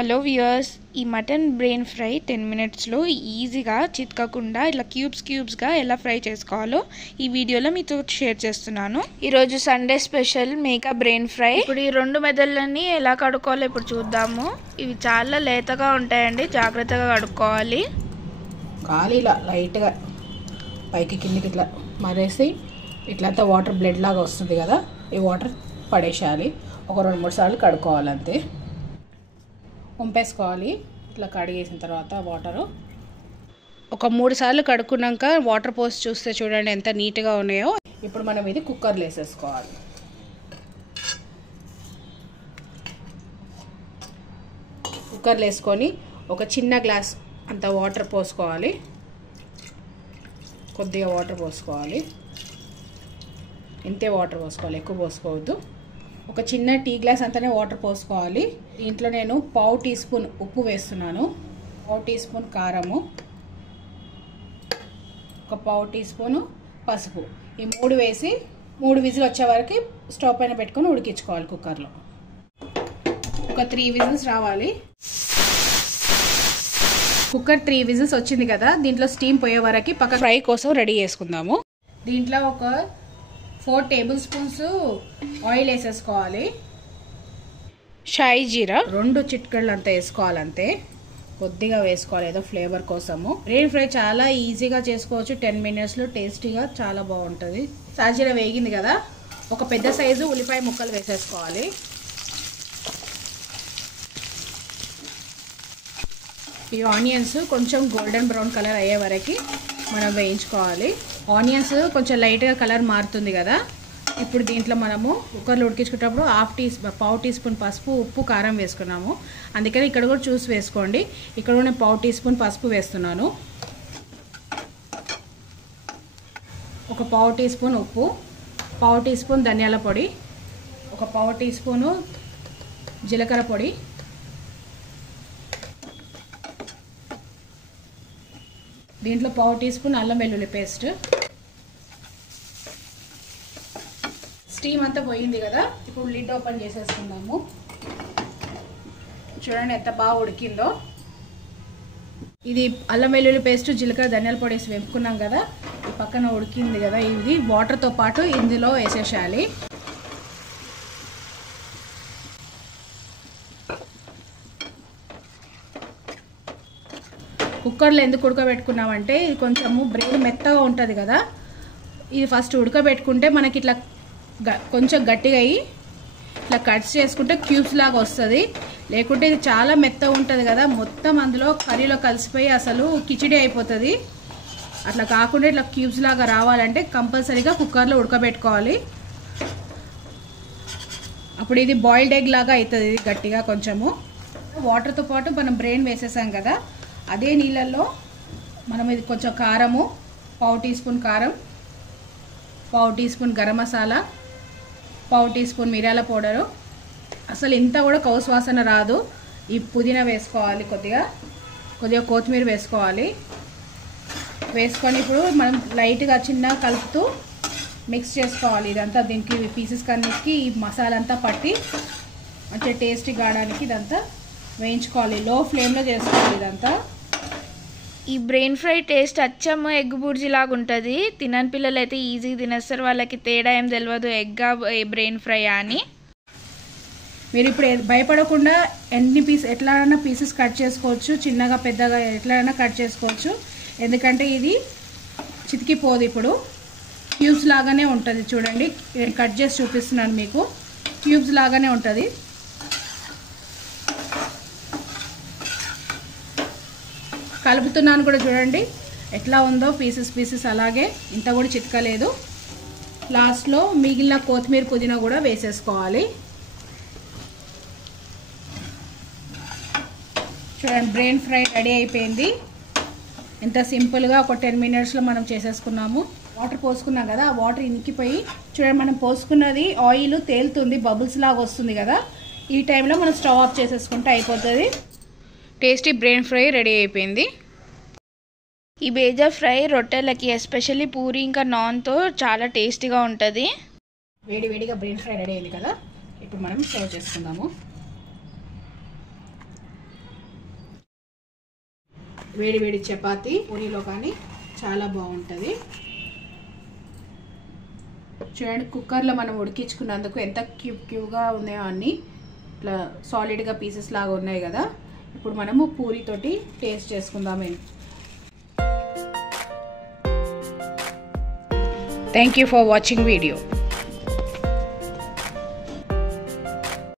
Hello viewers, ఈ mutton brain fry 10 మినిట్స్లో ఈజీగా చితకకుండా ఇట్లా క్యూబ్స్గా ఎలా ఫ్రై చేసుకోవాలో ఈ వీడియోలో మీతో షేర్ చేస్తున్నాను. ఈరోజు Sunday special Meka brain fry. ఇప్పుడు ఈ 2 మెదళ్ళని ఎలా కడుక్కోవాలో ఇప్పుడు చూద్దాము. ఇవి చాలా లేతగా ఉంటాయండి, జాగ్రత్తగా కడుక్కోవాలి. కాలి ఇలా లైట్గా పైకి కిందికి ఇట్లా మరేసి ఇట్లంతా వాటర్ బ్లడ్ లాగా వస్తుంది కదా, ఈ వాటర్ పడేసేయాలి. ఒక 2-3 సార్లు కడుక్కోవాలి, అంతే. వంపేసుకోవాలి. ఇట్లా కడిగేసిన తర్వాత వాటరు ఒక 3 సార్లు కడుక్కున్నాక వాటర్ పోసి చూస్తే చూడండి ఎంత నీట్గా ఉన్నాయో. ఇప్పుడు మనం ఇది కుక్కర్లో వేసేసుకోవాలి. కుక్కర్లో వేసుకొని ఒక చిన్న గ్లాస్ అంత వాటర్ పోసుకోవాలి. కొద్దిగా వాటర్ పోసుకోవాలి, ఇంతే వాటర్ పోసుకోవాలి, ఎక్కువ పోసుకోవద్దు. ఒక చిన్న టీ గ్లాస్ అంతనే వాటర్ పోసుకోవాలి. దీంట్లో నేను 1/2 టీ స్పూన్ ఉప్పు వేస్తున్నాను, 1/2 టీ స్పూన్ కారము, ఒక 1/2 టీ స్పూను పసుపు. ఈ 3 వేసి 3 విజిల్ వచ్చే వరకు స్టవ్ పైన పెట్టుకొని ఉడికించుకోవాలి కుక్కర్లో. ఒక 3 విజిల్స్ రావాలి. కుక్కర్ 3 విజిల్స్ వచ్చింది కదా, దీంట్లో స్టీమ్ పోయే వరకు పక్క ఫ్రై కోసం రెడీ చేసుకుందాము. దీంట్లో ఒక 4 టేబుల్ స్పూన్స్ ఆయిల్ వేసేసుకోవాలి. షాయి జీరా 2 చిటికెళ్ళు అంతా వేసుకోవాలంతే, కొద్దిగా వేసుకోవాలి, ఏదో ఫ్లేవర్ కోసము. బ్రెయిన్ ఫ్రై చాలా ఈజీగా చేసుకోవచ్చు, 10 మినిట్స్లో టేస్టీగా చాలా బాగుంటుంది. సాజీరా వేగింది కదా, ఒక పెద్ద సైజు ఉల్లిపాయ ముక్కలు వేసేసుకోవాలి. ఈ ఆనియన్స్ కొంచెం గోల్డెన్ బ్రౌన్ కలర్ అయ్యే వరకు మనం వేయించుకోవాలి. ఆనియన్స్ కొంచెం లైట్గా కలర్ మారుతుంది కదా, ఇప్పుడు దీంట్లో మనము కుక్కర్లో ఉడికించుకునేటప్పుడు 1/2 టీ స్పూన్ పసుపు, ఉప్పు, కారం వేసుకున్నాము. అందుకని ఇక్కడ కూడా చూసి వేసుకోండి. ఇక్కడ కూడా నేను 1/2 టీ స్పూన్ పసుపు వేస్తున్నాను, ఒక 1/2 టీ స్పూన్ ఉప్పు, 1/2 టీ స్పూన్ ధనియాల పొడి, ఒక 1/2 టీ స్పూను జీలకర్ర పొడి, దీంట్లో 1/2 టీ స్పూన్ అల్లం వెల్లుల్లి పేస్ట్. స్టీమ్ అంతా పోయింది కదా, ఇప్పుడు లిడ్ ఓపెన్ చేసేసుకుందాము. చూడండి ఎంత బాగా ఉడికిందో. ఇది అల్లం వెల్లుల్లి పేస్ట్, జీలకర్ర, ధనియాల పొడి వేసి వేపుకున్నాం కదా, ఈ పక్కన ఉడికింది కదా, ఇది వాటర్తో పాటు ఇందులో వేసేసేయాలి. కుక్కర్లో ఎందుకు ఉడకబెట్టుకున్నామంటే ఇది కొంచెము బ్రెయిన్ మెత్తగా ఉంటుంది కదా, ఇది ఫస్ట్ ఉడకబెట్టుకుంటే మనకి ఇట్లా కొంచెం గట్టిగా అయ్యి ఇట్లా కట్స్ చేసుకుంటే క్యూబ్స్ లాగా వస్తుంది. లేకుంటే ఇది చాలా మెత్తగా ఉంటుంది కదా, మొత్తం అందులో కర్రీలో కలిసిపోయి అసలు కిచిడి అయిపోతుంది. అట్లా కాకుండా ఇట్లా క్యూబ్స్ లాగా రావాలంటే కంపల్సరీగా కుక్కర్లో ఉడకబెట్టుకోవాలి. అప్పుడు ఇది బాయిల్డ్ ఎగ్ లాగా అవుతుంది, ఇది గట్టిగా కొంచెము. వాటర్తో పాటు మనం బ్రెయిన్ వేసేసాం కదా, అదే నీళ్ళల్లో మనం ఇది కొంచెం కారము, 1/2 టీ స్పూన్ కారం, 1/2 teaspoon garam masala, 1/2 teaspoon మిరియాల పౌడరు. అసలు ఇంత కూడా కౌసు వాసన రాదు. ఈ పుదీనా వేసుకోవాలి, కొద్దిగా కొత్తిమీర వేసుకోవాలి. వేసుకొని ఇప్పుడు మనం లైట్గా చిన్నగా కలుపుతూ మిక్స్ చేసుకోవాలి. ఇదంతా దీనికి పీసెస్ కన్నిటికి ఈ మసాలా అంతా పట్టి మంచిగా టేస్టీ కావడానికి ఇదంతా వేయించుకోవాలి. లో ఫ్లేమ్లో చేసుకోవాలి ఇదంతా. ఈ బ్రెయిన్ ఫ్రై టేస్ట్ అచ్చము ఎగ్ బుర్జీ లాగా ఉంటుంది. తినని పిల్లలు అయితే ఈజీగా తినేస్తారు, వాళ్ళకి తేడా ఏం తెలియదు ఎగ్గా బ్రెయిన్ ఫ్రై అని. మీరు ఇప్పుడు భయపడకుండా ఎట్లైనా పీసెస్ కట్ చేసుకోవచ్చు, చిన్నగా పెద్దగా ఎట్లైనా కట్ చేసుకోవచ్చు. ఎందుకంటే ఇది చితికిపోదు. ఇప్పుడు క్యూబ్స్ లాగానే ఉంటుంది. చూడండి, నేను కట్ చేసి చూపిస్తున్నాను మీకు, క్యూబ్స్ లాగానే ఉంటుంది. కలుపుతున్నాను కూడా చూడండి ఎట్లా ఉందో, పీసెస్ అలాగే, ఇంత కూడా చితకలేదు. లాస్ట్లో మిగిలిన కొత్తిమీర, పుదీనా కూడా వేసేసుకోవాలి. చూడండి బ్రెయిన్ ఫ్రై రెడీ అయిపోయింది. ఎంత సింపుల్గా ఒక 10 మినిట్స్లో మనం చేసేసుకున్నాము. వాటర్ పోసుకున్నాం కదా, ఆ వాటర్ ఇంకిపోయి చూడండి మనం పోసుకున్నది ఆయిల్ తేలుతుంది, బబుల్స్ లాగా వస్తుంది కదా, ఈ టైంలో మనం స్టవ్ ఆఫ్ చేసేసుకుంటే అయిపోతుంది. టేస్టీ బ్రెయిన్ ఫ్రై రెడీ అయిపోయింది. ఈ బేజా ఫ్రై రొట్టెలకి, ఎస్పెషల్లీ పూరి ఇంకా నాన్తో చాలా టేస్టీగా ఉంటుంది. వేడివేడిగా బ్రెయిన్ ఫ్రై రెడీ అయింది కదా, ఇప్పుడు మనం సర్వ్ చేసుకుందాము. వేడి వేడి చపాతీ పూరీలో కానీ చాలా బాగుంటుంది. చూడండి కుక్కర్లో మనం ఉడికించుకున్నందుకు ఎంత క్యూబ్గా ఉన్నాయో అన్నీ ఇట్లా సాలిడ్గా పీసెస్ లాగా ఉన్నాయి కదా. ఇప్పుడు మనము పూరీతోటి టేస్ట్ చేసుకుందామే. Thank you for watching video.